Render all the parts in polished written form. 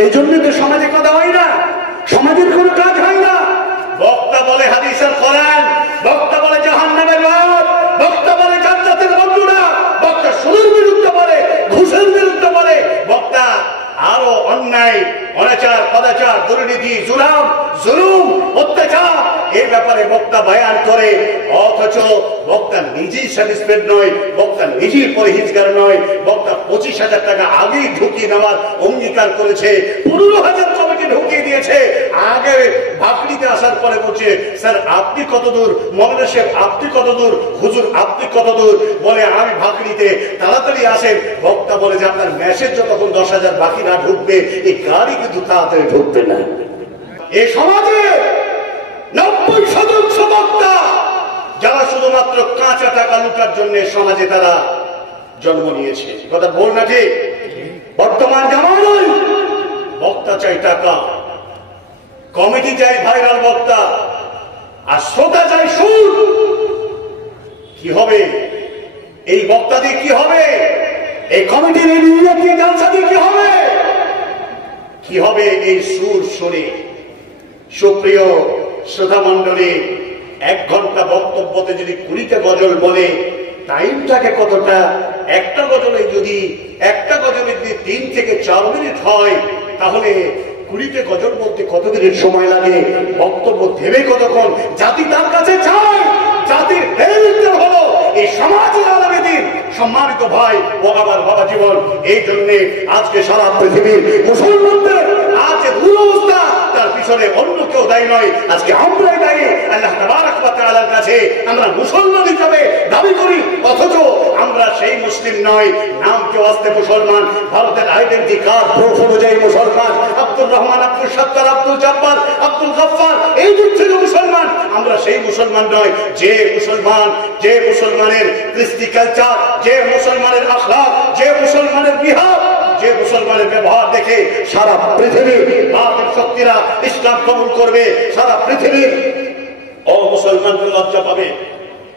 এই জন্য তো সমাজে কথা হয় না, সমাজের কোনো কাজ হয় না। বক্তা বলে হাদিস আর কোরআন, বক্তা বলে জাহান্নামের ভয়, বক্তা বলে জান্নাতের বন্ধুরা, বক্তা সুদের বিরুদ্ধে বলে, ঘুষের বিরুদ্ধে বলে, বক্তা আরো অন্যায় অনাচার অনাচার দুর্নীতি জুলুম অত্যাচার এই ব্যাপারে বক্তা বয়ান করে, অথচ বক্তা নিজেই স্যাটিসফাইড নয়, বক্তা নিজেই পরহেজগার নয়। বক্তা 25,000 টাকা আগেই ঢুকিয়ে নেওয়ার অঙ্গীকার করেছে, 15,000 কমিটি ঢুকিয়ে দিয়েছে। আগে ভাকরিতে আসার পরে বলছে, স্যার আপনি কত দূর, মৌলানা সাহেব আপনি কত দূর, হুজুর আপনি কত দূর, বলে আমি ভাকরিতে, তাড়াতাড়ি আসেন। বক্তা বলে যে আপনার মেসেজ যতক্ষণ 10,000 বাকি না ঢুকবে এই গাড়ি কিন্তু তাড়াতাড়ি ঢুকবে না। এই সমাজে 90% বক্তা যারা শুধুমাত্র কাঁচা টাকা লুটার জন্য সমাজে তারা জন্ম নিয়েছে। কথা বল না ঠিক? বর্তমান জামানায় বক্তা চাই টাকা, কমিটি চাই ভাইরাল বক্তা, আর শ্রোতা চাই সুর। কি হবে এই বক্তা দিয়ে? কি হবে এই কমিটির এই নির্বাচনী জলসা দিয়ে? কি হবে? কি হবে এই সুর শুনে? সুপ্রিয় শ্রোতা মন্ডলী, 1 ঘন্টা বক্তব্যতে যদি 20টা গজল বলে, টাইমটাকে কতটা? একটা গজলে যদি 3 থেকে 4 মিনিট হয়, তাহলে 20টা গজল বলতে কত মিনিট সময় লাগে? বক্তব্য দেবে কতক্ষণ? জাতি তার কাছে চায়, জাতির হেলতে হলো এই সমাজের আলামেদিন সম্মানিত ভাই ও আমার বাবা জীবন। এই জন্য আজকে সারা পৃথিবীর মুসলমানদের আজ দুরবস্থা, তার পিছনে অন্য কেউ দায়ী নয়, আজকে আমরাই দায়ী। আল্লাহ তাবারক ওয়া তাআলার কাছে আমরা মুসলমান হিসেবে দাবি করি, অথচ আমরা সেই মুসলিম নয়। নাম কেউ আসতে মুসলমান, ভারতের আইডেন্টি কার্ড প্রুফ অনুযায়ী মুসলমান, আব্দুর রহমান, আব্দুল সত্তার, আব্দুল জব্বার, আব্দুল গফফার, এই দিক থেকে মুসলমান। আমরা সেই মুসলমান নয় যে মুসলমানের কৃষ্টি কালচার, যে মুসলমানের আখলাক, যে মুসলমানের বিহার, যে মুসলমানের ব্যবহার দেখে সারা পৃথিবীর বাতিল শক্তিরা ইসলাম কবুল করবে, সারা পৃথিবীর মুসলমানদের লজ্জা পাবে।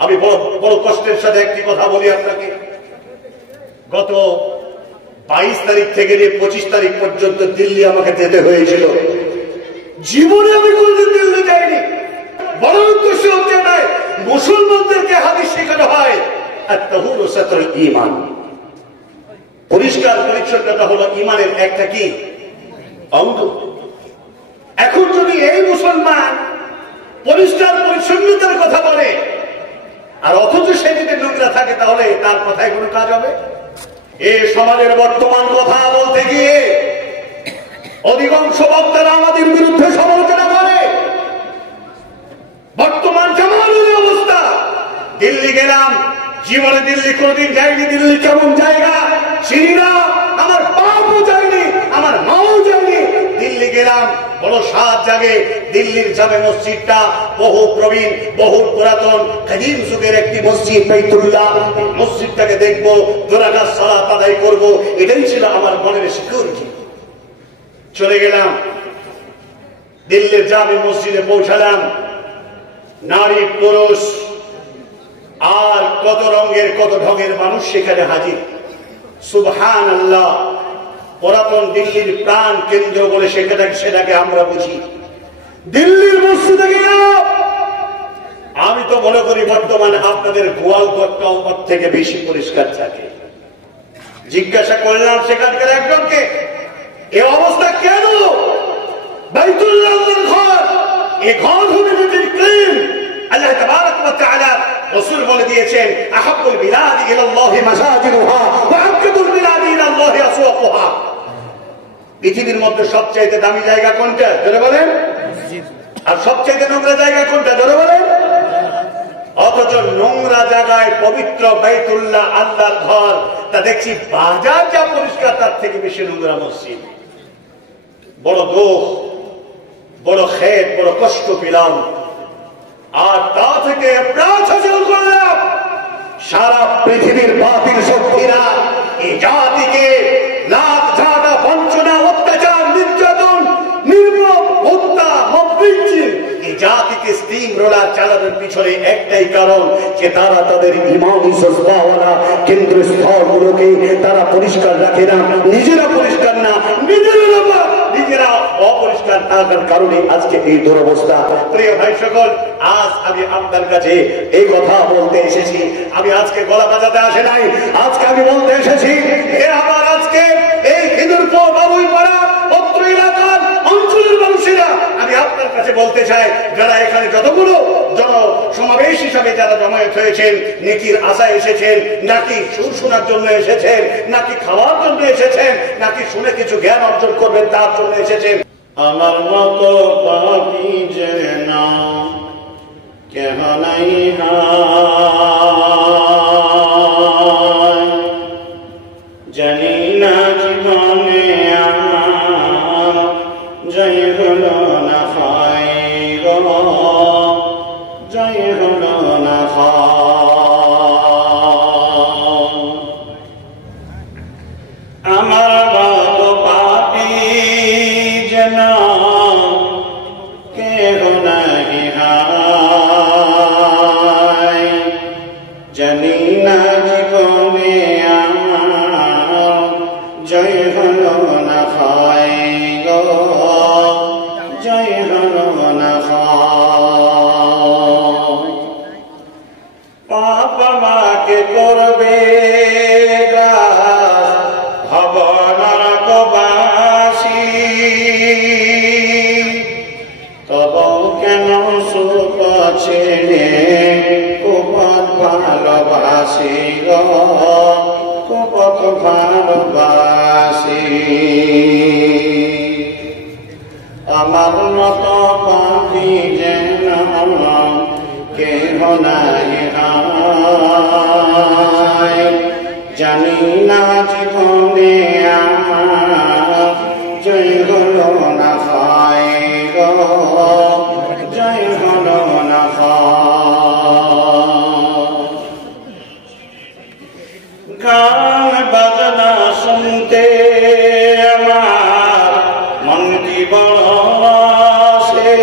আমি বড় কষ্টের সাথে একটি কথা বলি আপনাকে। গত 22 তারিখ থেকে 25 তারিখ পর্যন্ত দিল্লি আমাকে যেতে হয়েছিল। জীবনে আমি কোনদিন দিল্লি যাইনি। বড় উদ্দেশ্য হচ্ছে নাই মুসলমানদেরকে হাদিস শেখানো হয় আত-তাহুরু সাতরুল ঈমান। পরিষ্কার পরিচ্ছন্নতা হলো ঈমানের একটা কি অঙ্গ। এখন যদি এই মুসলমান পরিষ্কার পরিচ্ছন্নতার কথা বলে আর অথচ সে যদি নোংরা থাকে, তাহলে তার কথায় কোনো কাজ হবে? এই সমাজের বর্তমান কথা বলতে গিয়ে অধিকাংশ বক্তারা আমাদের বিরুদ্ধে সমালোচনা করে। বর্তমান জামানের অবস্থা, দিল্লি গেলাম, জীবনে দিল্লি কোনদিন যাইনি। দিল্লি কেমন জায়গা চিনি না, আমার বাপও যায়নি, আমার মাও যায়নি। দিল্লি গেলাম, বড় স্বাদ জাগে। দিল্লির জামে মসজিদটা বহু প্রবীণ, বহু পুরাতন, কাদিম যুগের একটি মসজিদ বাইতুল্লাহ। মসজিদটাকে দেখবো, 2 রাকাত সালাত আদায় করবো, এটাই ছিল আমার মনের সিকিউরিটি। চলে গেলাম দিল্লির জামে মসজিদে, পৌঁছালাম। নারী পুরুষ আর কত রঙের কত ঢঙের মানুষ সেখানে হাজির। সুবহানাল্লাহ। পুরাতন দিল্লির প্রাণ কেন্দ্র বলে সেটাকে আমরা বুঝি। দিল্লির মসজিদে গেলাম। আমি তো মনে করি বর্তমানে আপনাদের গোয়ালঘরটাও ওর থেকে বেশি পরিষ্কার থাকে। জিজ্ঞাসা করলাম সেখানকার একজনকে, এ অবস্থা কেন? বাইতুল্লাহর ঘর, এ ঘর হিউম্যানিটির ক্লিন। আল্লাহ তাবারক ওয়া তাআলা রাসূল বলে দিয়েছেন, আহাব্বুল বিলাদি ইলাল্লাহি মাসাজিদুহা ওয়া আবগাদুল বিলাদি ইলাল্লাহি আসওয়াকুহা। পৃথিবীর মধ্যে সবচেয়ে দামি জায়গা কোনটা? জোরে বলেন। আর সবচেয়ে নোংরা জায়গা কোনটা? জোরে বলেন। অথচ নোংরা জায়গায় পবিত্র বাইতুল্লাহ আল্লাহর ঘর, তা দেখছি বাজার যা পরিষ্কার তার থেকে বেশি নোংরা মসজিদ। বড় দুঃখ, বড় খেদ, বড় কষ্ট পেলাম। আর তা থেকে করলাম সারা পৃথিবীর বাতিল শক্তিরা এই জাতিকে লাখ ঝাঁটা বঞ্চনা, অত্যাচার, নির্যাতন, নির্মম হত্যা, এই জাতিকে স্টিম রোলার চালানোর পিছনে একটাই কারণ, যে তারা তাদের ইমানি জজবাওয়ালা কেন্দ্রস্থলগুলোকে তারা পরিষ্কার রাখে না, নিজেরা পরিষ্কার না, নিজেরা থাকার কারণে আজকে এই দুরবস্থা। প্রিয় ভাই সকল, আজ আমি আপনার কাছে এই কথা বলতে এসেছি। আমি আজকে গলা বাজাতে আসে নাই, আজকে আমি বলতে এসেছি, হে আমার আজকে এই খিদুরপুর বাবুইপাড়া পত্র এলাকার অঞ্চলের মানুষেরা, আমি আপনার কাছে বলতে চাই, যারা এখানে যতগুলো সমাবেশ হিসাবে যারা জমায়েত হয়েছেন, নেকির আশায় এসেছেন, নাকি সুর শোনার জন্য এসেছেন, নাকি খাওয়ার জন্য এসেছেন, নাকি শুনে কিছু জ্ঞান অর্জন করবেন তার জন্য এসেছেন, আমার মতো পাপী যে না কেহ নাই জানি না জীবনে আমার জয় হলো না হয় গো, জয় হলো না আমার মতো পাপী যেন কেহ নাই হায় জানি না জীবনে আমার জয় হলো না হয় গো, জয় হলো না হয়। পাপ আমাকে করবে হব নরকবাসী, তব কেন সুখ ছেড়ে কুপথ ভালোবাসি গো, কুপথ ভালোবাসি। আমার মতো পাপী যেন কেহ নাই হায় জানি না জীবনে আমার জয় হলো না হয় গো, জয় হলো না হয়। গান বাজনা শুনতে আমার মনটি বসে,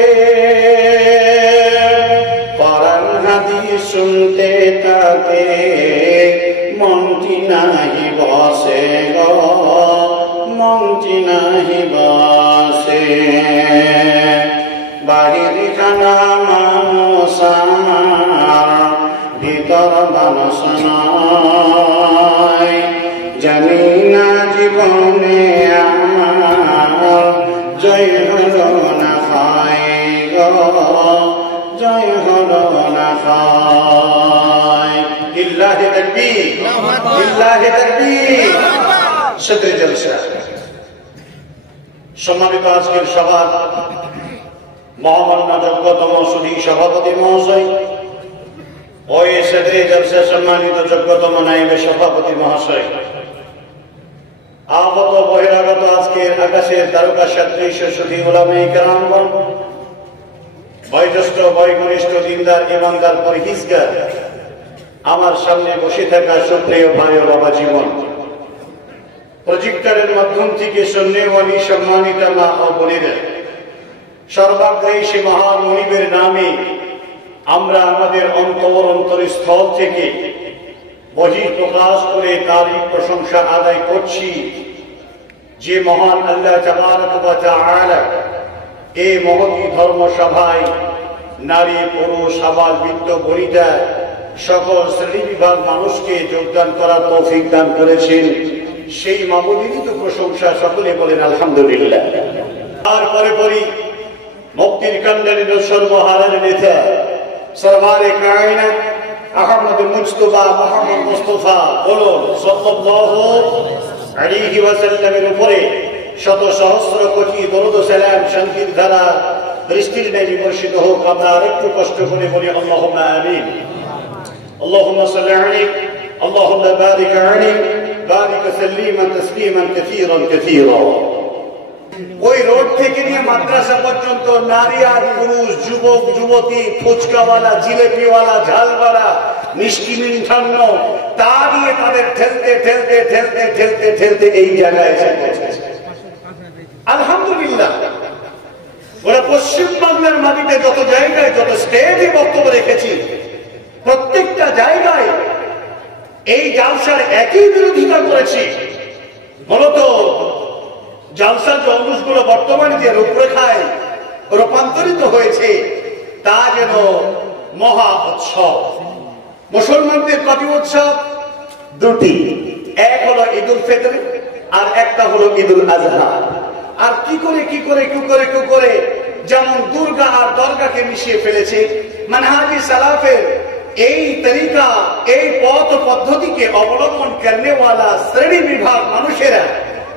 কোরআন হাদিস শুনতে তাতে মনটি নাহি বসে গো, মনটি নাহি বসে। বাড়ির খানা মানুষ আমার ভিতর মানুষ নয়, জানি না জীবনে আমার জয় হলো না হয় গো, জয় হলো না হয়। লিল্লাহি তাকবীর, লিল্লাহি তাকবীর। সদরে জলসা সম্মানিত আজকের সভা মহামান্য যোগ্যতম সুধী সভাপতি মহাশয়, ওই সদরে জলসা সম্মানিত যোগ্যতম নায়েবে সভাপতি মহাশয়, আগত বহিরাগত আজকের আকাশের তারকা সদৃশ সুধী উলামায়ে কেরামগণ, বয়োজ্যেষ্ঠ বয়োঘনিষ্ঠ দিনদার ইমানদার পরহেজগার, আমার সামনে বসে থাকা সুপ্রিয় ভাই ও বাবা জীবন, প্রজেক্টরের মাধ্যম থেকে সন্ন্যওয়ালী সম্মানিত মা ও বোনেরা, সর্বাগ্রে সে মহান মনিবের নামে আমরা আমাদের অন্তরস্থল থেকে বহিঃপ্রকাশ করে তারই প্রশংসা আদায় করছি, যে মহান আল্লাহ তাবারক ওয়া তাআলা এই মহতী ধর্মসভায় নারী পুরুষ আবাল বৃদ্ধ বনিতা সকল শ্রেণী বিভাগ মানুষকে যোগদান করার তৌফিক দান করেছেন। সেই মাবুদেরই তো প্রশংসা, সকলে বলেন আলহামদুলিল্লাহ। তারপরে পরে মুক্তির কান্ডারির সর্বহারের নেতা সরওয়ারে কায়নাত আহমদ মুজতবা মুহাম্মদ মুস্তাফা বলুন সাল্লাল্লাহু আলাইহি ওয়াসাল্লামের উপরে শত সহস্র কোটি দরুদ ও সালাম শান্তির ধারা বৃষ্টির ন্যায় বর্ষিত হোক। আমরা আরেকটু কষ্ট করে বলি আল্লাহুম্মা আমিন। আল্লাহুম্মা সাল্লি আলাইহি আল্লাহুম্মা বারিক আলাইহি বারিক সাল্লিমান তাসলিমান কাসীরান কাসীরা। ওই রোড থেকে নিয়ে মাদ্রাসা পর্যন্ত নারী আর পুরুষ, যুবক যুবতী, ফুচকাওয়ালা, জিলেপিওয়ালা, ঝালওয়ালা, মিষ্টি মিঠান্ন, তা নিয়ে তাদের ঠেলতে ঠেলতে ঠেলতে ঠেলতে ঠেলতে এই জায়গায় এসে পৌঁছেছে। আলহামদুলিল্লাহ। ওরা পশ্চিম বাংলার মাটিতে যত জায়গায় যত স্টেজে বক্তব্য রেখেছি, প্রত্যেকটা জায়গায় এই জালসার একই বিরোধিতা করেছি। মূলত জালসার জলুস গুলো বর্তমানে যে রূপরেখায় রূপান্তরিত হয়েছে তা যেন মহা উৎসব। মুসলমানদের কটি উৎসব? দুটি, এক হলো ঈদুল ফিতর আর একটা হলো ঈদুল আজহা। আর কি করে যেমন দুর্গা আর দরগাকে মিশিয়ে ফেলেছে। মানহাজি সালাফের এই তরিকা, এই পথ পদ্ধতিকে অবলম্বন করনেওয়ালা শ্রেণী বিভাগ মানুষেরা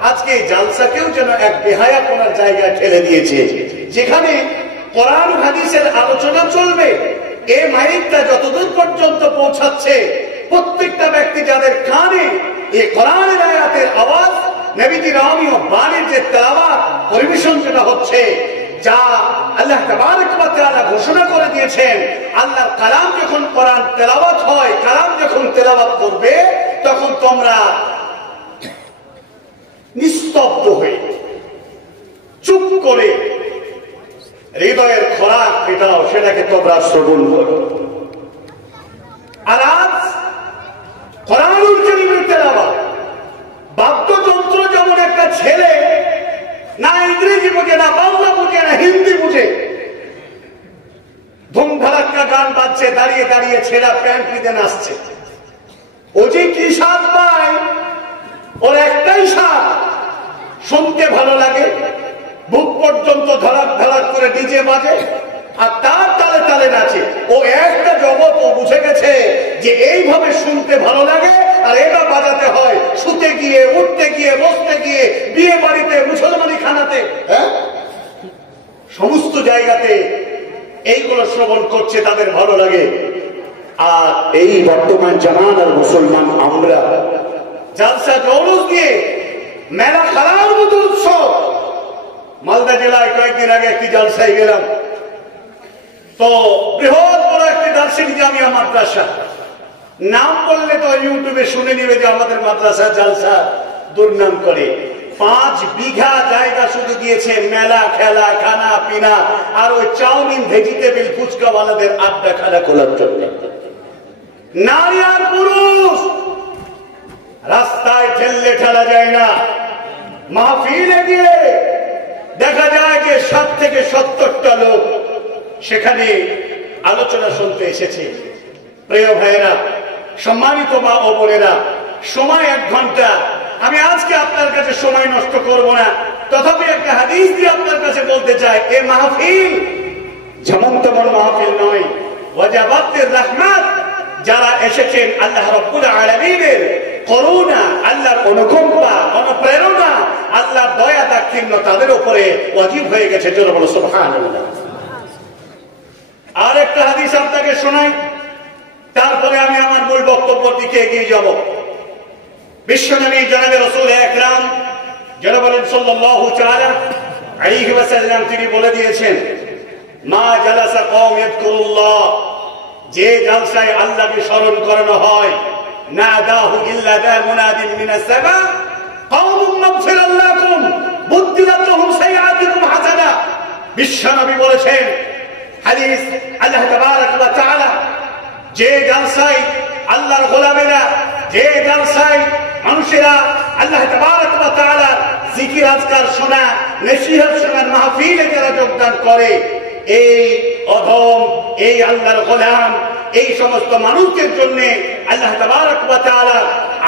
আজকে জালসাকেও যেন এক বেহায়াপনার জায়গায় ঠেলে দিয়েছে, যেখানে কোরআন হাদিসের আলোচনা চলবে। এই মাইকটা যতদূর পর্যন্ত পৌঁছাচ্ছে, প্রত্যেকটা ব্যক্তি যাদের কানে এই কোরআনের আয়াতের আওয়াজ, নবীজির রহমীয় বাণীর যে তেলাওয়াত পরিবেশন যেটা হচ্ছে, যা আল্লাহ তাবারক ওয়া তাআলা ঘোষণা করে দিয়েছেন, আল্লাহর কালাম যখন কোরআন তেলাওয়াত হয়, কালাম যখন তেলাওয়াত করবে, তখন তোমরা নিস্তব্ধ হয়ে চুপ করে হৃদয়ের খোরাক পেটাও, সেটাকে তোমরা শ্রবণ করো। আর আজ কোরআনুল কারীমের তেলাওয়াত, বাদ্যযন্ত্র যেমন একটা ছেলে না ইংরেজি বুঝে, না বাংলা বুঝে, না হিন্দি বুঝে, ধুমধারাক্কা গান বাজছে, দাঁড়িয়ে দাঁড়িয়ে ছেঁড়া প্যান্ট পিঁধে নাচছে। ও যে কি স্বাদ পায়, ওর একটাই স্বাদ, শুনতে ভালো লাগে, বুক পর্যন্ত ধড়াক ধড়াক করে ডিজে বাজে আর তার তালে তালে নাচে। ও একটা জগৎ, ও বুঝে গেছে যে এইভাবে শুনতে ভালো লাগে আর এটা বাজাতে হয় শুতে গিয়ে, উঠতে গিয়ে, বসতে গিয়ে, বিয়ে বাড়িতে, মুসলমানি খানাতে, সমস্ত জায়গাতে এইগুলো শ্রবণ করছে, তাদের ভালো লাগে। আর এই বর্তমান জামানার মুসলমান আমরা জালসা জৌলুস দিয়ে মেলা খেলার মতো উৎসব। মালদা জেলায় কয়েকদিন আগে একটি জালসায় গেলাম, তো বৃহৎ বড় একটি দার্শনিক জামিয়া মাদ্রাসা, নাম বললে তো ইউটিউবে শুনে নিবে যে আমাদের মাদ্রাসা জালসা দুর্নাম করে। 5 বিঘা জায়গা শুধু দিয়েছে মেলা, খেলা, খানা পিনা আর ওই চাউমিন, ভেজিটেবিল, ফুচকাওয়ালাদের আড্ডা খানা খোলার জন্য। নারী আর পুরুষ রাস্তায় ঠেললে ঠেলা যায় না। মাহফিলে গিয়ে দেখা যায় যে 60 থেকে 70টা লোক সেখানে আলোচনা শুনতে এসেছে। প্রিয় ভাইয়েরা, সম্মানিত মা ও বোনেরা, সময় 1 ঘন্টা। আমি আজকে আপনার কাছে সময় নষ্ট করব না, তথাপি একটা হাদিস দিয়ে আপনার কাছে বলতে চাই, এ মাহফিল যেমন তেমন মাহফিল নয়। ওয়াজাবাতের রহমত, যারা এসেছেন আল্লাহ রাব্বুল আলামিনের করুণা, আল্লাহর অনুকম্পা, অনুপ্রেরণা, আল্লাহর দয়া দাক্ষিণ্য তাদের উপরে ওয়াজিব হয়ে গেছে। জোরে বলো সুবহানাল্লাহ। আর একটা হাদিস আপনাকে শোনাই, তারপরে আমি আমার মূল বক্তব্যের দিকে এগিয়ে যাব। বিশ্বনবী জনাবে রাসূল আকরাম যারা বলেন সাল্লাল্লাহু তাআলা আলাইহি ওয়াসাল্লাম, তিনি বলে দিয়েছেন, মা জালাসা কওম ইয়াযকুরুল্লাহ, যে জালসায় আল্লাহকে স্মরণ করানো হয়, নাদাহু ইল্লা দা মুনাদিন মিনাস সামা কওমুম মাগফিরাল লাকুম বুদ্দিলাত লাহুম সাইয়্যাতুহুম হাসানা। বিশ্বনবী বলেছেন, হাদিস, আল্লাহ তাবারক ওয়া তাআলা যে জালসায় আল্লাহর গোলামেরা, যে জালসায় মানুষেরা আল্লাহ তাবারক ওয়া তাআলা জিকির আজকার শোনা, নসিহত শোনার মাহফিলে যারা যোগদান করে, এই অধম, এই আল্লাহর গোলাম, এই সমস্ত মানুষদের জন্য আল্লাহ তাবারক ওয়া তাআলা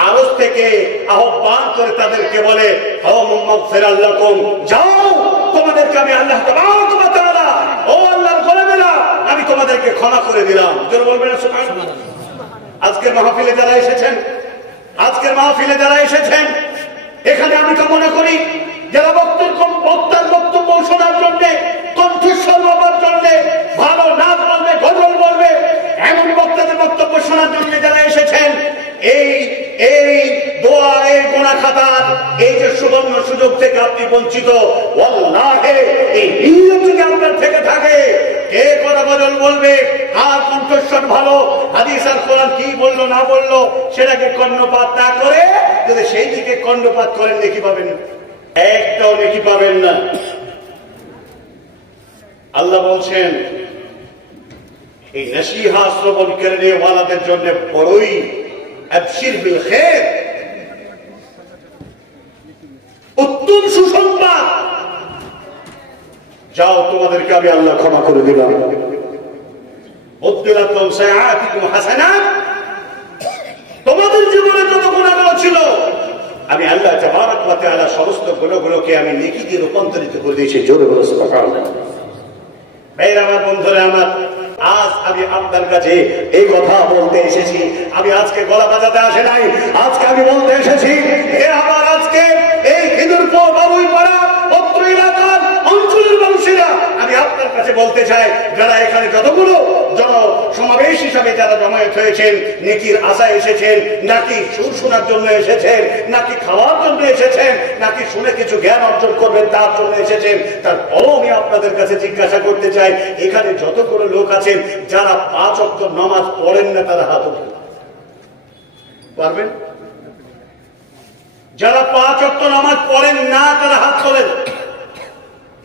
আরশ থেকে আহ্বান করে তাদেরকে বলে, কওমুম মাগফিরাল লাকুম, যাও, তোমাদেরকে আমি আল্লাহ তাবারক ওয়া তাআলা, ও আল্লাহর গোলামেরা, আমি তোমাদেরকে ক্ষমা করে দিলাম। জোরে বলবেন সুবহানাল্লাহ। আজকের মাহফিলে যারা এসেছেন, আজকের মাহফিলে যারা এসেছেন, এখানে আমি তো মনে করি যারা বক্তার বক্তব্য শোনার জন্য, কণ্ঠস্বর হবার জন্য, ভালো নাচ বলবে, গজল বলবে, এমন বক্তাদের বক্তব্য শোনার জন্য যারা এসেছেন, এই দোয়া, এই গোনা খাতার এই যে সুবর্ণ সুযোগ থেকে আপনি বঞ্চিত। ওয়াল্লাহি এই নিয়ত যদি আপনার থেকে থাকে, কে কথা গজল বলবে, আর কণ্ঠস্বর ভালো, হাদিস আর কোরআন কি বললো না বললো সেটাকে কর্ণপাত না করে যদি সেই দিকে কর্ণপাত করেন, নেকি পাবেন? একটাও নেকি পাবেন না। আল্লাহ বলছেন, এই নসিহা শ্রবণ করনে ওয়ালাদের জন্য বড়ই আবশির বিল খায়র। উত্তম সুসংবাদ, যাও তোমাদেরকে আমি আল্লাহ ক্ষমা করে দিলাম। তোমাদের জীবনে যত গুনাহগুলো ছিল আমি আল্লাহ তাবারক ওয়া তাআলা সমস্ত গুনাহগুলোকে আমি নেকি দিয়ে রূপান্তরিত করে দিয়েছি। জোরে বলো সুবহানাল্লাহ। ভাইরা আমার, বন্ধুরা আমার, আজ আমি আপনার কাছে এই কথা বলতে এসেছি। আমি আজকে গলা বাজাতে আসে নাই, আজকে আমি বলতে এসেছি, হে আমার আজকে এই খিদুরপুর বাবুইপাড়া পত্র এলাকার অঞ্চলের মানুষেরা, আমি আপনার কাছে বলতে চাই, যারা এখানে যতগুলো সমাবেশ হিসাবে যারা জমায়েত হয়েছেন, নেকির আশায় এসেছেন, নাকি সুর শোনার জন্য এসেছেন, নাকি খাওয়ার জন্য এসেছেন, নাকি শুনে কিছু জ্ঞান অর্জন করবেন তার জন্য এসেছেন, তারপরও আমি আপনাদের কাছে জিজ্ঞাসা করতে চাই, এখানে যতগুলো লোক আছেন যারা 5 ওয়াক্ত নামাজ পড়েন না তারা হাত উঠান। পারবেন? যারা 5 ওয়াক্ত নামাজ পড়েন না তারা হাত তোলেন।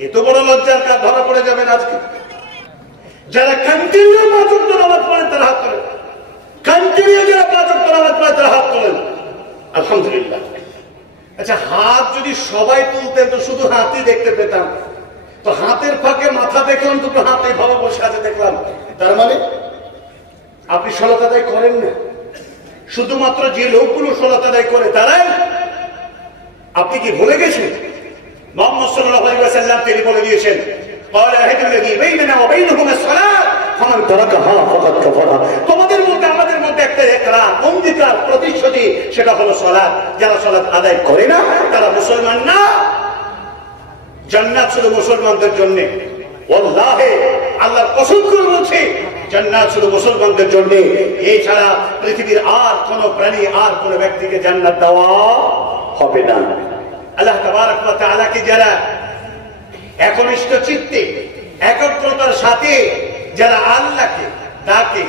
এত বড় লজ্জার কাজ ধরা পড়ে যাবেন আজকে। যারা কন্টিনিউ 5 ওয়াক্ত নামাজ পড়েন তারা হাত তোলেন। কন্টিনিউ যারা 5 ওয়াক্ত নামাজ পড়েন তারা হাত তোলেন। আলহামদুলিল্লাহ। আচ্ছা, হাত যদি সবাই তুলতেন তো শুধু হাতই দেখতে পেতাম, তো হাতের ফাঁকে মাথা দেখলাম, দুটো হাত এইভাবে বসে আছে দেখলাম, তার মানে আপনি সালাত আদায় করেন না। শুধুমাত্র যে লোকগুলো সালাত আদায় করে তারাই। আপনি কি ভুলে গেছেন? মুহাম্মদ সাল্লাল্লাহু আলাইহি ওয়াসাল্লাম তিনি বলে দিয়েছেন, ক্বালা হাদিল্লাযী বাইনানা ওয়া বাইনাহুম আস-সালাত ফামান তারাকাহা ফাকাদ কাফারা। তোমাদের মধ্যে আমাদের মধ্যে একটা ইকরার, অঙ্গীকার, প্রতিশ্রুতি, সেটা হলো সালাত। যারা সালাত আদায় করে না তারা মুসলমান না। জান্নাত শুধু মুসলমানদের জন্য। ওয়াল্লাহি, আল্লাহর কসম করে বলছি, জান্নাত শুধু মুসলমানদের জন্য। এছাড়া পৃথিবীর আর কোন প্রাণী, আর কোন ব্যক্তিকে জান্নাত দেওয়া হবে না। আল্লাহ তাবারক ওয়া তাআলা কি যারা একনিষ্ঠ চিত্তে একত্রতার সাথে যারা আল্লাহকে ডাকে,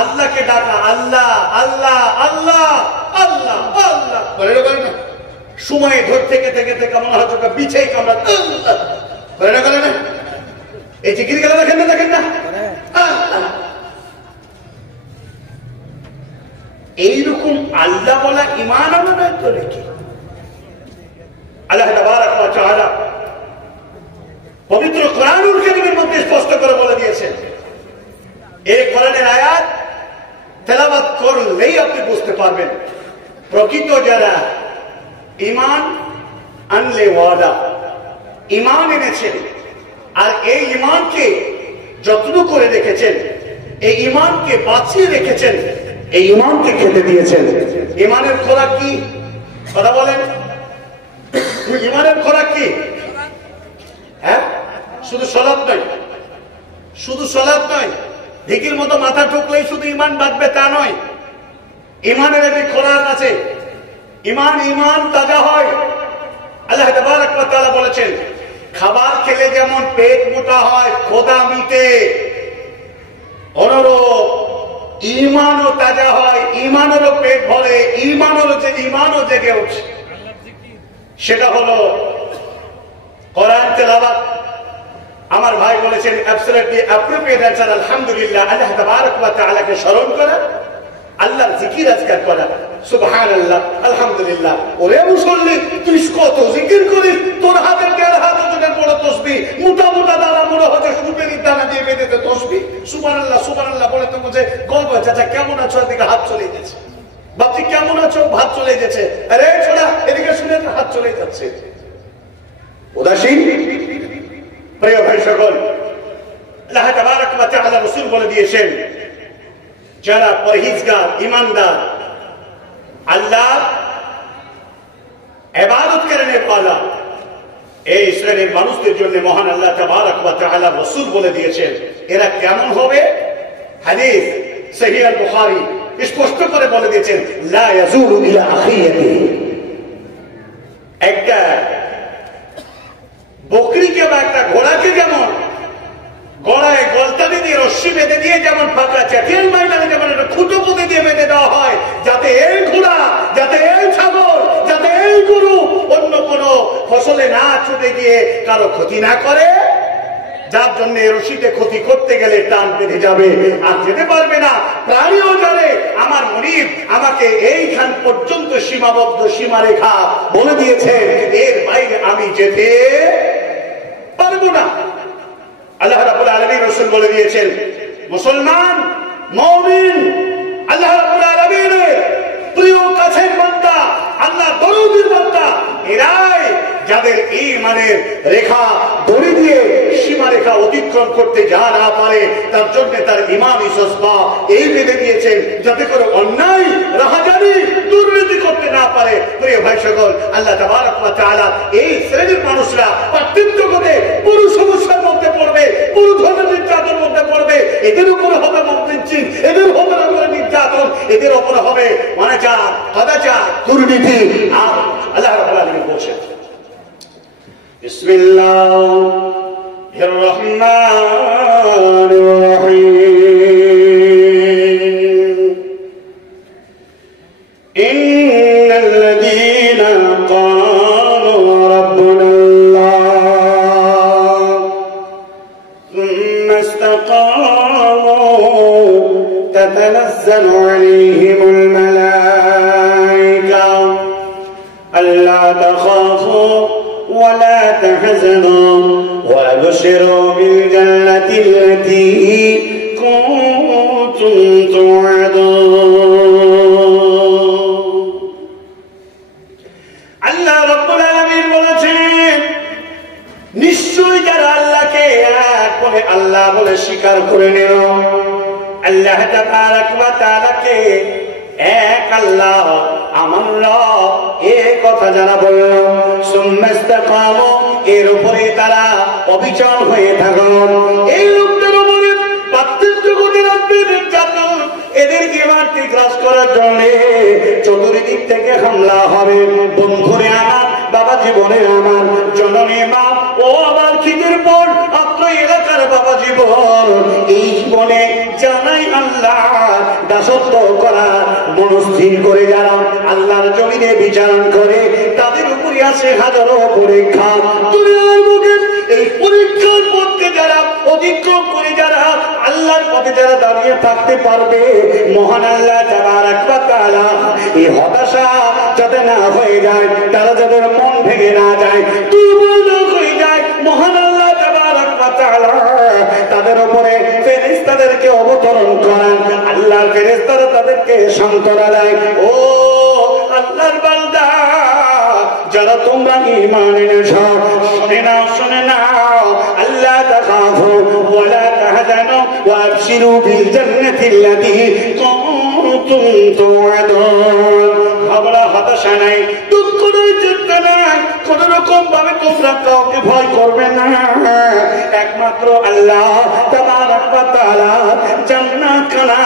আল্লাহকে ডাকা, আল্লাহ আল্লাহ আল্লাহ আল্লাহ আল্লাহ বলে না, সময় ধর থেকে থেকে থেকে মনে হচ্ছে বিছাই কামড়া বলে না, বলে না, এই জিকির গেলে দেখেন না, দেখেন না, এইরকম আল্লাহ বলা ঈমান আমাদের তো রেখে আল্লাহ তাবারক ওয়া তাআলা পবিত্র কোরআনুল কারীমের মধ্যে স্পষ্ট করে বলে দিয়েছেন। এই কোরআনের আয়াত তেলাওয়াত করলেই আপনি বুঝতে পারবেন প্রকৃত যারা ঈমান আনলে ওয়াদা, ঈমান এনেছেন আর এই ঈমানকে যত্ন করে রেখেছেন, এই ঈমানকে বাঁচিয়ে রেখেছেন, এই ঈমানকে খেতে দিয়েছেন। ঈমানের খোরাক কি? কথা বলেন। ঈমানের খোরাক কি? হ্যাঁ, শুধু সালাত নয়, শুধু সালাত নয়, ঢিকির মতো মাথা ঠুকলেই শুধু ঈমান বাঁধবে তা নয়। ঈমানের একটি খোরাক আছে। ঈমান তাজা হয়। আল্লাহ তাবারক ওয়া তাআলা বলেছেন, খাবার খেলে যেমন পেট মোটা হয়, ক্ষুধা মিটে, অনুরূপ ঈমানও তাজা হয়, ঈমানেরও পেট ভরে, ঈমানও জেগে ওঠে। সেটা হলো কোরআন তেলাওয়াত। আমার ভাই বলেছেন অ্যাবসলিউটলি অ্যাপ্রোপ্রিয়েট অ্যানসার আলহামদুলিল্লাহ। আল্লাহ তাবারক ওয়া তাআলাকে স্মরণ করা, আল্লাহর জিকির আজকার করা, সুবহানাল্লাহ, আলহামদুলিল্লাহ। ওরে মুসল্লি, তুই কত জিকির করিস, তোর হাতে 1.5 হাত ওজনের বড় তসবিহ, মোটা মোটা দানা মনে হচ্ছে সুপেরির দানা দিয়ে বেঁধেছে তসবিহ। সুবহানাল্লাহ সুবহানাল্লাহ বলে তো বুঝে গল্প। চাচা কেমন আছো? এদিকে হাত চলে গেছে। বাপজি কেমন আছো? ভাত চলে গেছে। আরে ছোড়া, এদিকে শুনে হাত চলে যাচ্ছে। উদাসীন। প্রিয় ভাই সকল, আল্লাহ তাবারক ওয়া তাআলা রাসূল বলে দিয়েছেন, যারা পরহেজগার, ঈমানদার, আল্লাহ ইবাদত করনে वाला, এই শ্রেণীর মানুষদের জন্য মহান আল্লাহ তাবারক ওয়া তাআলা রাসূল বলে দিয়েছেন এরা কেমন হবে। হাদিস সহিহ আল বুখারী স্পষ্ট করে বলে দিয়েছেন, লা ইয়াজুলু ইলা আখিয়াতি। একটা বকরিকে বা একটা ঘোড়াকে যেমন গলায় গলতানি দিয়ে রশ্মি বেঁধে দিয়ে যেমন ফাঁকা চ্যাটিয়াল মাইলানে যেমন একটা খুঁটো পুঁতে দিয়ে বেঁধে দেওয়া হয়, যাতে এই ঘোড়া, যাতে এই ছাগল, যাতে এই গরু অন্য কোনো ফসলে না ছুটে গিয়ে কারো ক্ষতি না করে, যার জন্য রশিতে ক্ষতি করতে গেলে টান বেঁধে যাবে আর যেতে পারবে না। প্রাণীও জানে আমার মুরিদ আমাকে এইখান পর্যন্ত সীমাবদ্ধ সীমারেখা বলে দিয়েছে, এর বাইরে আমি যেতে পারবো না। আল্লাহ রাব্বুল আলামিন রাসূল বলে দিয়েছেন, মুসলমান মুমিন আল্লাহ রাব্বুল আলামিনের প্রিয় কাছের বান্দা, আল্লাহ দরুদের বান্দা, এরাই যাদের ঈমানের রেখা দড়ি দিয়ে সীমারেখা অতিক্রম করতে যা না পারে তার জন্য তার ইমানি সসবা এই বেঁধে দিয়েছেন যাতে করে অন্যায় রাহাজানি দুর্নীতি করতে না পারে। প্রিয় ভাই সকল, আল্লাহ তাবারক ওয়া তাআলা এই শ্রেণীর মানুষরা অত্যন্ত করে পুরো সমস্যার মধ্যে পড়বে, পুরো ধরনের নির্যাতনের মধ্যে পড়বে। এদের উপরে হবে মুনফিক, এদের উপরে হবে নির্যাতন, এদের উপরে হবে অনাচার, কদাচার, দুর্নীতি। আর আল্লাহ রাব্বুল আলামিন বলেন, বিসমিল্লাহির রহমানির রহিম, ইন্নাল্লাযীনা ক্বালু রাব্বুনাল্লাহ সুম্মা ইসতাকামু তাতানাজ্জালু আলাইহিমুল মালায়েকা আল্লা তাখাফু ولا تحزنوا وابشروا بالجنة التي كنتم توعدون। আল্লাহ রাব্বুল আলামিন বলেছেন, নিশ্চয়ই যারা আল্লাহকে এক বলে আল্লাহ বলে স্বীকার করে নিল, আল্লাহ তাবারক ওয়া তাআলাকে এক আল্লাহ আমার রব এই কথা যারা বলল, সুম্মাস্তাকামু এর উপরে তারা অবিচল হয়ে থাকুন, এই লোকদের উপরে পার্থিব জগতের নির্যাতন এদের ঈমানকে গ্রাস করার জন্য চতুর্দিক থেকে হামলা হবে। বন্ধুরে আমার, বাবা জীবনে আমার, জননী মা ও আমার খিদের পর আপনার এলাকার বাবা জীবন, এই জীবনে জানাই আল্লাহ দাসত্ব করার মনস্থির করে যারা আল্লাহর জমিনে বিচারণ করে তাদের উপরে আসে হাজারো পরীক্ষা। দুনিয়ার মুখে এই পরীক্ষার পথকে যারা অতিক্রম করে যারা আল্লাহর পথে যারা দাঁড়িয়ে থাকতে পারবে, মহান আল্লাহ তাবারক ওয়া তাআলা এই হতাশা যাতে না হয়ে যায়, তারা যাদের মন ভেঙে না যায়, দুর্বল না হয়ে যায়, মহান আল্লাহ তাবারক ওয়া তাআলা তাদের উপরে ফেরেশতাদেরকে অবতরণ করান। আল্লাহর ফেরেশতারা তাদেরকে সান্ত্বনা দেয়, ও আল্লাহর বান্দা যারা তোমরা ঈমান এনেছো, শুনে নাও শুনে নাও, আল্লাহ তাখাফু ওয়ালা তাহজানু ওয়াবশিরু বিল জান্নাতিল্লাতী কুনতুম তুআদুন। ঘবরা হতাশা নাই, দুঃখ নাই, চিন্তা নাই, কোন রকম ভাবে তোমরা কাউকে ভয় করবে না। একমাত্র আল্লাহ তাবারক ওয়া তাআলা জান্নাতখানা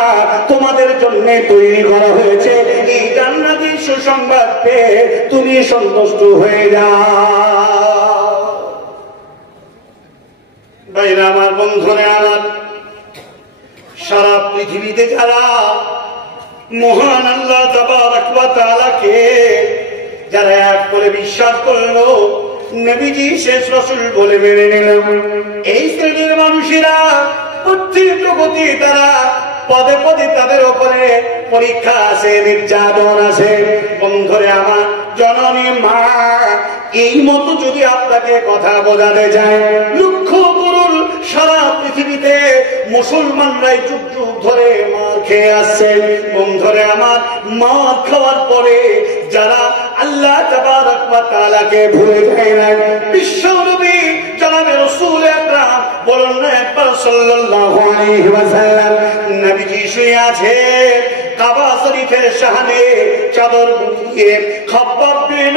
তোমাদের জন্য তৈরি করা হয়েছে। এই জান্নাতের সুসংবাদ পেয়ে তুমি সন্তুষ্ট হয়ে যাও। ভাইরা আমার, বন্ধুরা আমার, সারা পৃথিবীতে যারা মহান আল্লাহ তাবারক ওয়া তাআলাকে যারা এক করে বিশ্বাস করলো, নবীজি শেষ রাসূল বলে মেনে নিলাম, এই শ্রেণীর মানুষেরা প্রত্যেক জগতে তারা পদে পদে তাদের উপরে পরীক্ষা আছে, নির্যাতন আছে। বন্ধুরে আমার, জননী মা এই মতো যদি আপনাকে কথা বোঝাতে যায়, লক্ষ্য করুন সারা পৃথিবীতে মুসলমানরাই যুগ যুগ ধরে মার খেয়ে আসছে। বন্ধুরে আমার, মার খাওয়ার পরে যারা আল্লাহ তাবারক ওয়া তাআলাকে ভুলে যায় না, বিশ্ব নবী জনাবে রাসূল আকরাম বলুন না একবার সাল্লাল্লাহু আলাইহি ওয়াসাল্লাম, নবীজি শুয়ে আছে কাবা শরীফের সামনে চাদর মুড়িয়ে, খাব্বাব বিন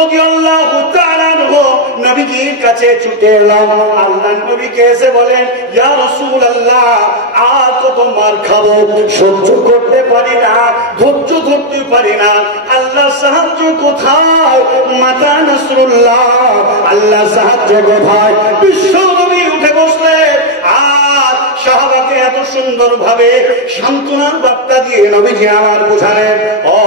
রাদিয়াল্লাহু তাআলা আনহু নবীজির কাছে ছুটে এলাম। আল্লাহর নবীকে এসে বলেন, ইয়া রাসূলুল্লাহ, আর কত মার খাবো, সহ্য করতে পারি না, ধৈর্য ধরতে পারি না, আল্লাহ সাহায্য কোথায়? মাতা নাসরুল্লাহ, আল্লাহ সাহায্য কোথায়? বিশ্ব নবী উঠে বসলেন আর সাহাবাকে এত সুন্দর ভাবে সান্ত্বনার বার্তা দিয়ে নবীজি আমার বোঝালেন, ও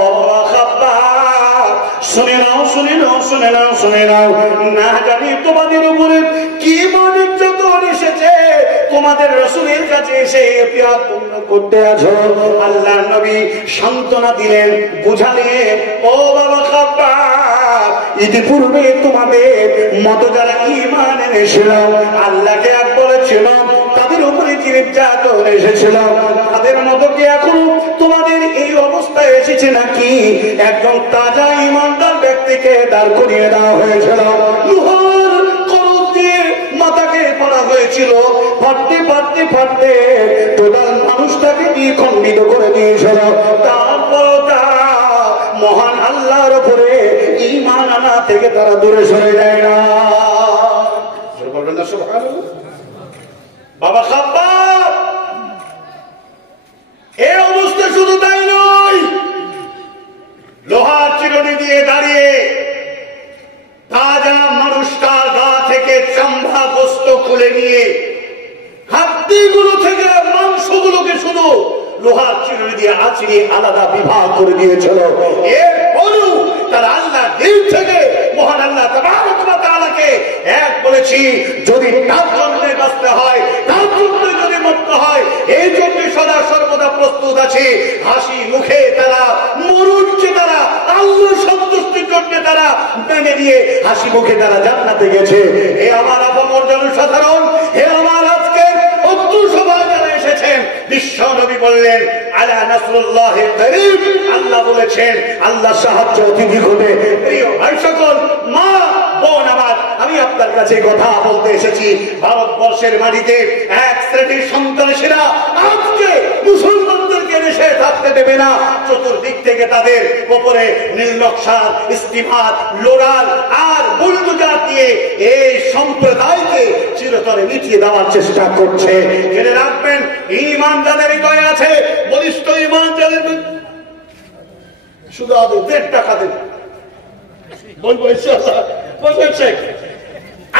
খাব্বাব, শুনে নাও শুনে নাও শুনে নাও শুনে নাও, না জানি তোমাদের উপরে কি নির্যাতন এসেছে, আমাদের রাসূলের কাছে এসে ইফতিহার পূর্ণ করতে আছো। আল্লাহর নবী সান্ত্বনা দিলেন, বুঝালেন, ও বাবা খাব্বাব, ইতিপূর্বে তোমাদের মত যারা ঈমান এনেছিল, আল্লাহকে এক বলেছিল, তাদের উপরে যে নির্যাতন এসেছিল, তাদের মতো কি এখন তোমাদের এই অবস্থায় এসেছে নাকি? একজন তাজা ঈমানদার ব্যক্তিকে দাঁড় করিয়ে দেওয়া হয়েছিল, লোহার করত দিয়ে মাথাকে পড়া হয়েছিল, ফাটতে ফাটতে ফাটতে টোটাল মানুষটাকে দিয়ে খণ্ডিত করে দিয়েছিল। তারপর তারা মহান আল্লাহর উপরে ঈমান আনা থেকে তারা দূরে সরে যায় না। বলবেন না সুবহানাল্লাহ? বাবা খাব্বাব, এই অবস্থা শুধু তাই নয়, লোহার চিরুনি দিয়ে দাঁড়িয়ে তাজা মানুষটার গা থেকে চামড়া গোস্ত খুলে নিয়ে হাড্ডিগুলো থেকে মাংসগুলোকে শুধু লোহার চিরুনি দিয়ে আঁচড়িয়ে আলাদা বিভাগ করে দিয়েছিল। এরপরও তারা আল্লাহ দিল থেকে মহান আল্লাহ তাবারক ওয়া তাআলাকে এক বলেছি, যদি তার জন্য বাঁচতে হয়, তার জন্য যদি মরতে হয়, এই জন্য সদা সর্বদা প্রস্তুত আছে। হাসি মুখে তারা মরুচ্ছে, তারা আল্লাহ সন্তুষ্টির জন্য তারা মেনে নিয়ে হাসি মুখে তারা জান্নাতে গেছে। হে আমার আপমর জনসাধারণ, হে আমার আজকে অত্র সভায় যারা এসেছেন, বিশ্ব নবী বললেন, আলা নাসরুল্লাহিল কারীম, আল্লাহ বলেছেন আল্লাহ সাহায্য অতিথি হবে। প্রিয় ভাই সকল, মা বোন আমার, আমি আপনার কাছে কথা বলতে এসেছি, ভারতবর্ষের মাটিতে এক শ্রেণীর সন্ত্রাসীরা আজকে মুসলমানদেরকে দেশে থাকতে দেবে না। চতুর্দিক থেকে তাদের উপরে নীল নকশা, স্টিমার, লোরাল আর বুলডোজার দিয়ে এই সম্প্রদায়কে চিরতরে মিটিয়ে দেওয়ার চেষ্টা করছে। জেনে রাখবেন, ঈমান যাদের হৃদয়ে আছে, বলিষ্ঠ ঈমান যাদের, শুধু আদৌ 1.5 টাকা দেবে, বলবো ইনশাআল্লাহ, বলবেন শেখ,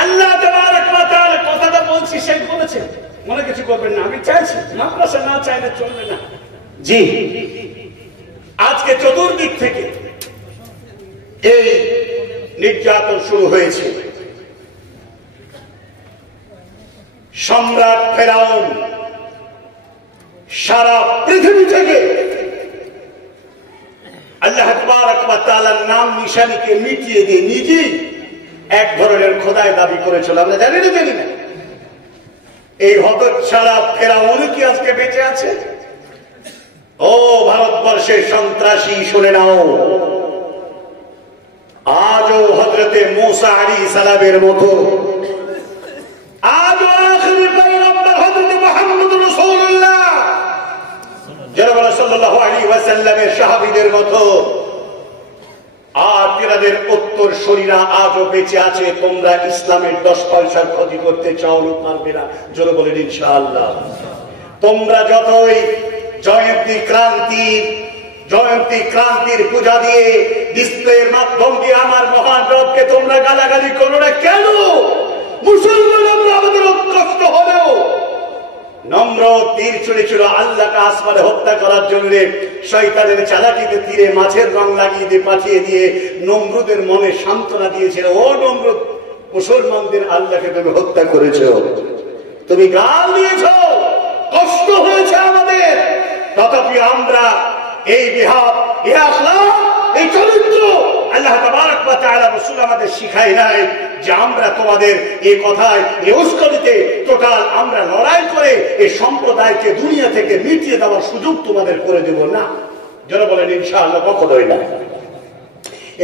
আল্লাহ তাবারক ওয়া তাআলা কথাটা বলছি, শেখ বলেছেন, মনে কিছু করবেন না, আমি চাইছি, মাদ্রাসা না চাইলে চলবে না। জি, আজকে চতুর্দিক থেকে এই নির্যাতন শুরু হয়েছে। সম্রাট ফেরাউন সারা পৃথিবী থেকে আল্লাহ তাবারক ওয়া তাআলার নাম নিশানিকে মিটিয়ে দিয়ে নিজেই এক ধরনের খোদায় দাবি করেছিল। আমরা জানি না, জানি না, এই হতচ্ছাড়া ফেরাউন কি আজকে বেঁচে আছে? ও ভারতবর্ষের সন্ত্রাসী, শুনে নাও, আজও হযরতে মূসা আলাইহিস সালামের মতো, আজও আখির পয়গম্বর হযরত মুহাম্মদুর রাসূলুল্লাহ সাল্লাল্লাহু আলাইহি ওয়াসাল্লামের সাহাবীদের মতো আর তিনাদের উত্তর শরীরা আজও বেঁচে আছে। তোমরা ইসলামের 10 পয়সার ক্ষতি করতে চাও, পারবে না। জোরে বলেন ইনশাআল্লাহ। তোমরা যতই জয়ন্তী ক্রান্তির পূজা দিয়ে, ডিসপ্লের মাধ্যম দিয়ে আমার মহান রবকে তোমরা গালাগালি করো না কেন? মুসলমান আমরা, আমাদের কষ্ট হলেও নম্র তীর চলেছিল আল্লাহকে আসমানে হত্যা করার জন্য। শয়তানের চালাকিতে তীরে মাছের রং লাগিয়ে দিয়ে পাঠিয়ে দিয়ে নমরুদের মনে সান্ত্বনা দিয়েছিল, ও নমরুদ, মুসলমানদের আল্লাহকে তুমি হত্যা করেছ, তুমি গাল দিয়েছ, কষ্ট হয়েছে আমাদের, তথাপি আমরা এই বিহাব, এই আখলাক, এই চরিত্র আল্লাহ তাবারক ওয়া তাআলা রাসূল আমাদের শিখায় নাই যে আমরা তোমাদের এই কথায়, এই উস্কানিতে টোটাল আমরা লড়াই করে এই সম্প্রদায়কে দুনিয়া থেকে মিটিয়ে দেওয়ার সুযোগ তোমাদের করে দেব না। যারা বলেন ইনশাআল্লাহ, কখনোই না।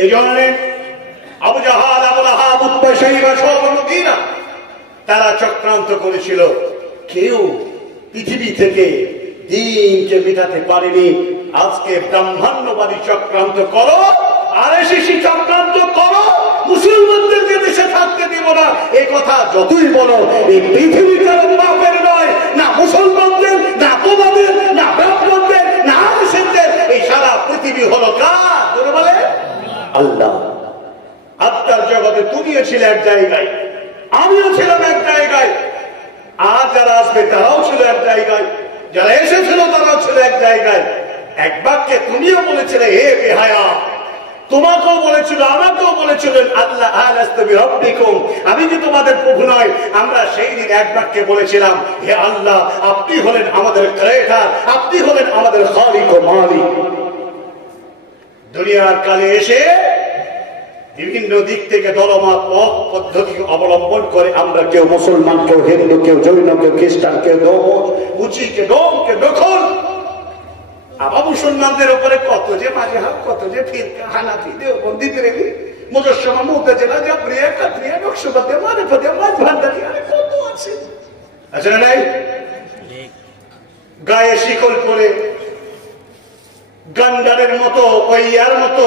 এই জন্য আবু জাহাল, আবু লাহাব, উতবা, শাইবা, শুআয়ব, মুগীরা তারা চক্রান্ত করেছিল। কেউ পৃথিবী থেকে দিনকে মেটাতে পারেনি। আজকে ব্রাহ্মণ্যবাদী চক্রান্ত করো, আরএসএসি চক্রান্ত করো, মুসলমানদেরকে দেশে থাকতে দিব না, এই কথা যতই বলো, এই পৃথিবীটার বাপের নয়, না মুসলমানদের, না তোমাদের, না ব্রাহ্মণদের, না আরএসএসদের, এই সারা পৃথিবী হলো কার? বলে আল্লাহ। আত্মার জগতে তুমিও ছিলে এক জায়গায়, আমিও ছিলাম এক জায়গায়, আর যারা আসবে তারাও ছিল এক জায়গায়, যারা এসেছিল তারাও ছিল এক জায়গায়। এক বাক্যে তুমিও বলেছিলে, হে বেহায়া, তোমাকেও বলেছিল, আমাকেও বলেছিলেন আল্লাহ আলাস্তু বিরাব্বিকুম, আমি যে তোমাদের প্রভু নয়। আমরা সেই দিন এক বাক্যে বলেছিলাম, হে আল্লাহ, আপনি হলেন আমাদের ক্রিয়েটর, আপনি হলেন আমাদের খালিক ও মালিক। দুনিয়ার কালে এসে বিভিন্ন দিক থেকে দলমত পথ পদ্ধতি অবলম্বন করে আমরা কেউ মুসলমান, কেউ হিন্দু, কেউ জৈন, কেউ খ্রিস্টান, কেউ উচি, কেউ ডোম, কেউ দখল। আবার মুসলমানদের উপরে কত যে মাযহাব, কত যে ফিরকা, হানাফি, দেওবন্দি, বেরেলভি, মুজাসসিমা, মুতাজিলা, জাবরিয়া, কাদরিয়া, নকশবন্দি, মারিফাতি, মাযহাবি, আরে কত আছে, আছে না নাই? গায়ে শিকল পরে গান্ডারের মতো, ওইয়ার মতো,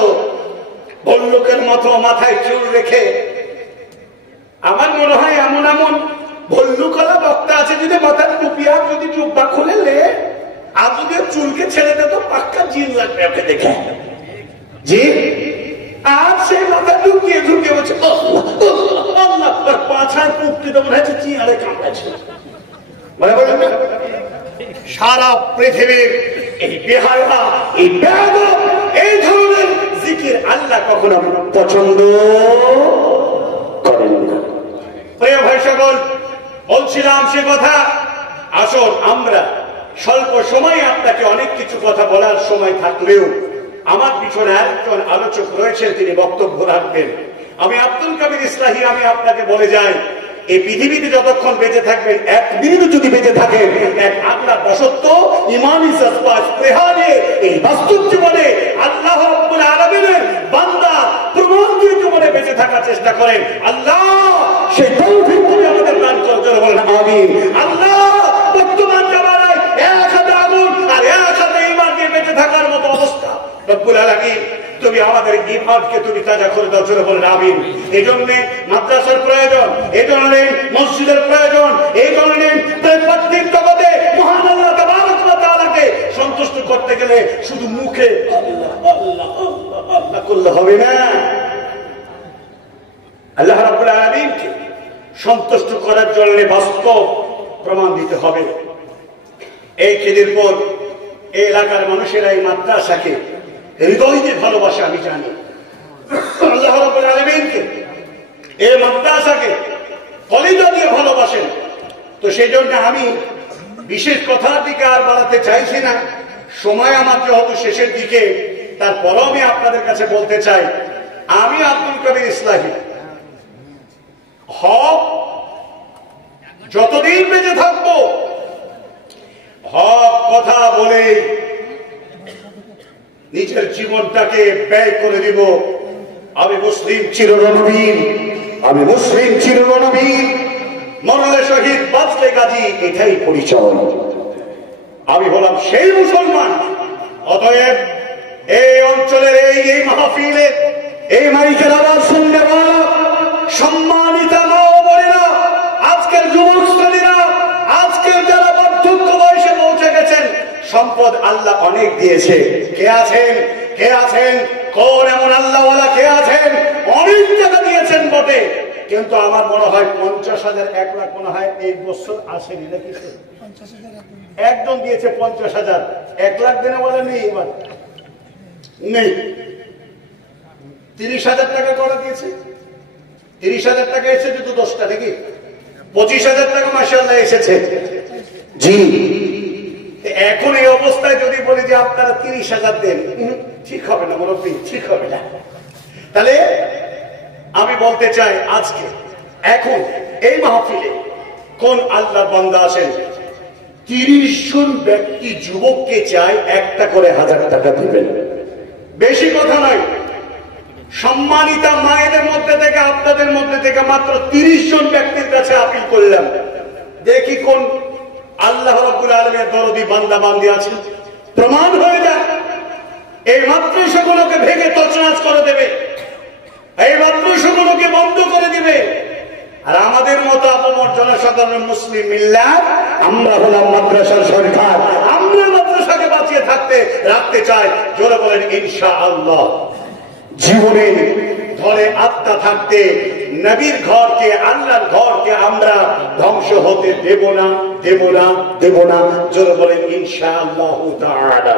ভল্লুকের মতো মাথায় চুল রেখে, আমার মনে হয় এমন এমন ভল্লুকলা বক্তা আছে, যদি মাথার টুপি আর যদি জুব্বা খুলে লে আর যদি চুলকে ছেড়ে দে তো পাক্কা জিন লাগবে আপনি দেখে। জি, আর সেই মাথা ঢুকিয়ে ঢুকিয়ে বলছে আল্লাহ, পাছায় পুকটি তো মনে হচ্ছে চিয়ারে কামড়াচ্ছে। সারা পৃথিবীর এই বেহায়া, এই বেয়াদব, এই ধরনের জিকির আল্লাহ কখনো পছন্দ করেন না। প্রিয় ভাই সকল, বলছিলাম সে কথা, আসুন আমরা স্বল্প সময়ে আপনাকে অনেক কিছু কথা বলার সময় থাকলেও আমার পিছনে একজন আলোচক রয়েছেন, তিনি বক্তব্য রাখবেন। আমি আব্দুল কাদের ইসলাহি, আমি আপনাকে বলে যাই, এই পৃথিবীতে যতক্ষণ বেঁচে থাকবেন, এক মিনিট যদি বেঁচে থাকেন, এক আল্লাহ দাসত্ব, ইমানি জজবা, স্পৃহা নিয়ে এই বাস্তব জীবনে আল্লাহ রাব্বুল আলামিনের বান্দা প্রমাণ দিয়ে জীবনে বেঁচে থাকার চেষ্টা করেন। আল্লাহ সেই তৌফিক তুমি আমাদের দান করুন, জোরে বলেন আমিন। আল্লাহ বর্তমান জামানায় এক হাতে আগুন আর এক হাতে ঈমান নিয়ে বেঁচে থাকার মতো অবস্থা রব্বুল আলামিন তুমি আমাদের ঈমানকে তুমি তাজা করে দাও, জোরে বলেন আমিন। এই জন্য মাদ্রাসার প্রয়োজন, এই ধরনের মসজিদের প্রয়োজন, এই ধরনের প্রত্যেক জগতে মহান আল্লাহ তাবারক ওয়া তাআলাকে সন্তুষ্ট করতে গেলে শুধু মুখে আল্লাহ আল্লাহ আল্লাহ আল্লাহ করলে হবে না। আল্লাহ রাব্বুল আলামিনকে সন্তুষ্ট করার জন্য বাস্তব প্রমাণ দিতে হবে। এই খিদিরপুর এই এলাকার মানুষেরা এই মাদ্রাসাকে হৃদয় দিয়ে ভালোবাসে, আমি জানি। আল্লাহ রাব্বুল আলামিনকে, এই মাদ্রাসাকে কলিজা দিয়ে ভালোবাসেন। তো সেই জন্য আমি বিশেষ কথার দিকে আর বাড়াতে চাইছি না, সময় আমার যেহেতু শেষের দিকে, তারপরও আমি আপনাদের কাছে বলতে চাই, আমি আব্দুল কাদের ইসলাহি হক যতদিন বেঁচে থাকবো হক কথা বলে নিজের জীবনটাকে ব্যয় করে দিব। আমি মুসলিম চিররণবীর, আমি মুসলিম চিররণবীর, মরলে শহীদ, বাঁচলে গাজী, এটাই পরিচয়। আমি হলাম সেই মুসলমান। অতএব এই অঞ্চলের এই মাহফিলের এই মাইকের আওয়াজ শুনতে পাওয়া সম্মানিতা মা ও বোনেরা, আজকের যুবকরা, আজকের যারা বার্ধক্য বয়সে পৌঁছে গেছেন, সম্পদ আল্লাহ অনেক দিয়েছে। কে আছেন, কে আছেন, কোন এমন আল্লাহওয়ালা কে আছেন? অনেক টাকা দিয়েছেন বটে, কিন্তু আমার মনে হয় 50,000 1 লাখ মনে হয় এই বছর আসেনি নাকি? একজন দিয়েছে 50,000, 1 লাখ দিনে বলে নেই, এবার নেই। 30,000 টাকা করে দিয়েছে, 30,000 টাকা এসেছে তো 10টা নাকি? 25,000 টাকা মাশাআল্লাহ এসেছে। জি, এখন এই অবস্থায় যদি বলি যে আপনারা 30,000 দেন, ঠিক হবে না মুরব্বী, ঠিক হবে না। তাহলে আমি বলতে চাই, আজকে এখন এই মাহফিলে কোন আল্লাহর বান্দা আছেন 30 জন ব্যক্তি যুবককে চাই একটা করে 1000 টাকা দিবেন? বেশি কথা নয়, সম্মানিতা মায়েদের মধ্যে থেকে, আপনাদের মধ্যে থেকে মাত্র 30 জন ব্যক্তির কাছে আপিল করলাম, দেখি কোন আল্লাহ রাব্বুল আলামিনের দরদি বান্দা বান্দি আছে। প্রমাণ হয়ে যায়, এই মাদ্রাসাগুলোকে ভেঙে তছনছ করে দেবে, এই মাদ্রাসাগুলোকে বন্ধ করে দিবে। আর আমাদের মতো আপমর জনসাধারণ মুসলিম মিল্লাত, আমরা হলাম মাদ্রাসার সরকার, আমরা মাদ্রাসাকে বাঁচিয়ে রাখতে চাই। জোরে বলেন ইনশাআল্লাহ। জীবনে ধরে আত্মা থাকতে নবীর ঘরকে, আল্লাহর ঘরকে আমরা ধ্বংস হতে দেব না, দেব না, দেব না। জোরে বলেন ইনশাআল্লাহু তাআলা।